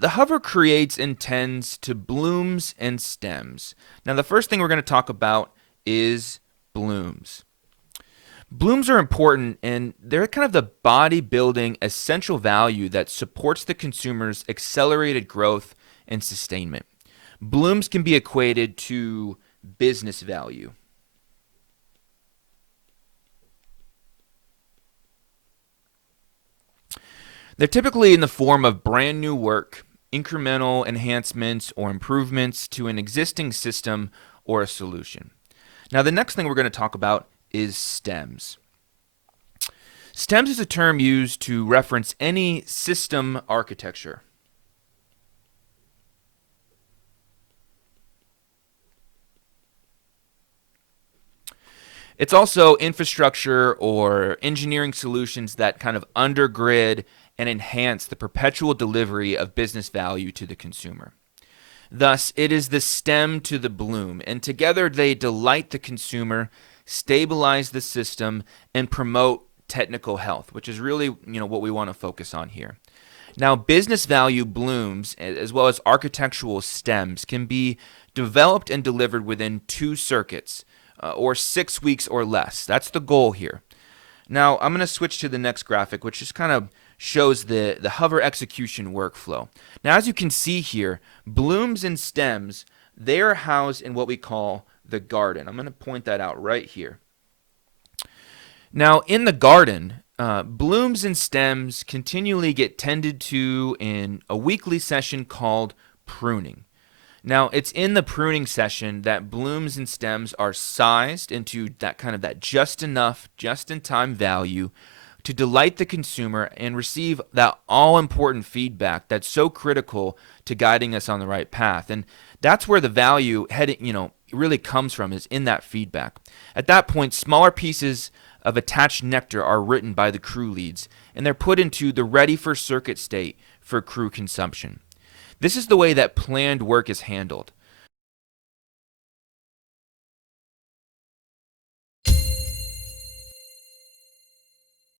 The hover creates and tends to blooms and stems. Now, the first thing we're going to talk about is blooms. Blooms are important and they're kind of the bodybuilding essential value that supports the consumer's accelerated growth and sustainment. Blooms can be equated to business value. They're typically in the form of brand new work, incremental enhancements or improvements to an existing system or a solution. Now, the next thing we're going to talk about is stems. Stems is a term used to reference any system architecture. It's also infrastructure or engineering solutions that kind of undergrid and enhance the perpetual delivery of business value to the consumer. Thus, it is the stem to the bloom, and together they delight the consumer, stabilize the system, and promote technical health, which is really what we want to focus on here. Now, business value blooms, as well as architectural stems, can be developed and delivered within 2 circuits, or 6 weeks or less. That's the goal here. Now, I'm going to switch to the next graphic, which just kind of shows the hover execution workflow. Now, as you can see here, blooms and stems, they are housed in what we call the garden. I'm going to point that out right here. Now, in the garden, blooms and stems continually get tended to in a weekly session called pruning. Now, it's in the pruning session that blooms and stems are sized into that just enough, just in time value to delight the consumer and receive that all-important feedback that's so critical to guiding us on the right path. And that's where the value really comes from, is in that feedback. At that point, smaller pieces of attached nectar are written by the crew leads, and they're put into the ready for circuit state for crew consumption. This is the way that planned work is handled.